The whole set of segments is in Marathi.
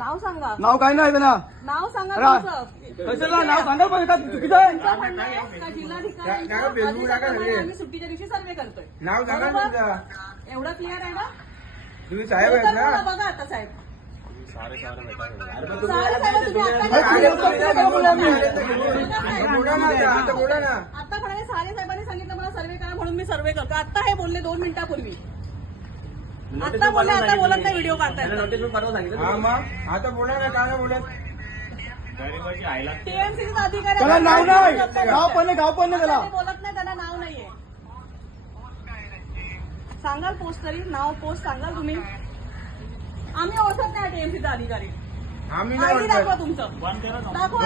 नाव सांगा. नाव काय नाही ना. नाव सांगा तुमचं. कशाला नाव सांगा पण चुकीचं आहे. तुमचं म्हणणं आहे का जिल्हाधिकाऱ्यांच्या आदेशाप्रमाणे आम्ही सुट्टीच्या दिवशी सर्वे करतोय. नाव सांगा तुमचं. एवढं क्लिअर आहे ना. तुम्ही साहेब आहेत ना. बघा आता साहेब. बोला ना. आता म्हणाले सारे साहेबांनी सांगितलं मला सर्वे करा म्हणून मी सर्वे करतो. आता हे बोलले 2 मिनिटापूर्वी. आता बोलले, आता बोलत नाही. व्हिडिओ काढताय. हा मग आता बोला ना. काय बोलत. टीएमसीचा अधिकारी त्याला नाव नाही. गाव पण नाही त्याला. बोलत नाही. त्यांना नाव नाहीये. सांगाल पोस्ट तरी नाव पोस्ट सांगाल तुम्ही. आम्ही ओळखत नाही टीएमसीचा अधिकारी. आम्ही आयडी दाखवा तुमचं. दाखवा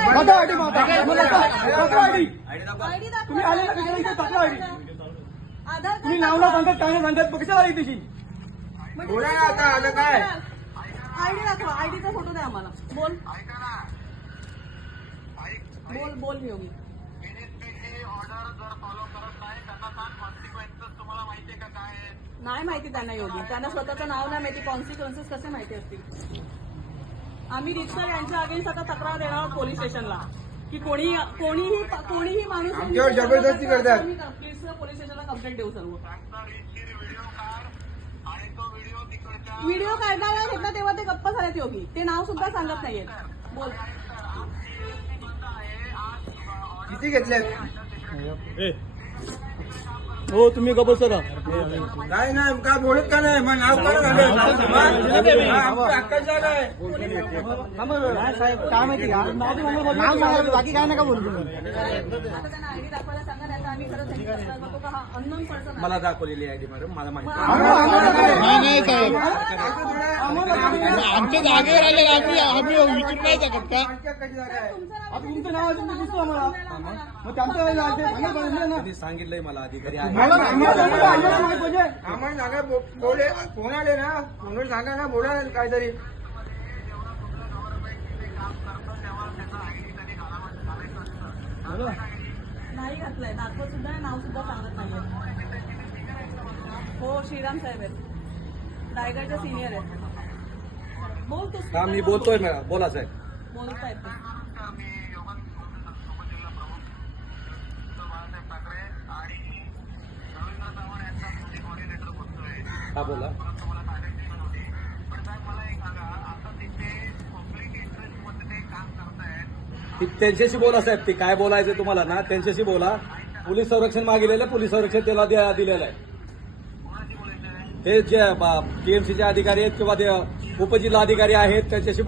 आयडी तुम्ही आले ना आधार तुम्ही नावला सांगत काय नाही सांगत कशाला आली तशी. बोला ना आता. आलं काय. आयडी दाखवा. आयडीचा फोटो द्या आम्हाला. बोल बोल योगी. नाही माहिती त्यांना योगी. त्यांना स्वतःचं नाव नाही माहिती. कॉन्सिक्वेन्सेस कसे माहिती असतील. आम्ही रितसर यांच्या अगेन्स्ट आता तक्रार देणार आहोत पोलीस स्टेशनला की कोणीही माणूस आमच्यावर जबरदस्ती करतात. पोलीस स्टेशनला कंप्लेंट देऊ सर्व. व्हिडिओ काढण्याला घेतला तेव्हा ते गप्प झालेत योगी. ते नाव सुद्धा सांगत नाहीये. बोल. किती घेतलेत. हो तुम्ही गप्प बसा. काय नाही काय बोलत का नाही. मग नाव काय झालं. काय माहिती का नाव बाकी काय नका बोलू. आता त्यांना आयडी दाखवायला सांगा. नाही तर आम्ही खरंच बघतो का हा अननोन पर्सन मला दाखवलेली आयडी मॅडम. मला माहिती. नाही साहेब आमच्या जागेवर आले आम्ही विचारू नाही शकत का. तुमचं नाव असेल तर दिसतो आम्हाला. मग त्यांचं सांगा ना. सांगितलंय मला अधिकारी आम्हाला माहित पाहिजे. आम्हाला सांगा. बोले फोन आले ना. फोनवर सांगा ना. बोला काहीतरी. नाही घातलंय. दाखवत सुद्धा नाव सुद्धा सांगत नाहीये. हो श्रीराम साहेब आहेत. रायगडचे सिनियर आहेत. बोल तू. हा मी बोलतोय ना. बोला साहेब. बोलतायत ते. हा बोला. त्यांच्याशी बोला साहेब. ते काय बोलायचं तुम्हाला ना त्यांच्याशी बोला. पोलीस संरक्षण मागितलेलं. पोलीस संरक्षण त्याला दिलेलं आहे. हे जे टीएमसीचे अधिकारी आहेत किंवा उपजिल्हा अधिकारी आहेत त्यांच्याशी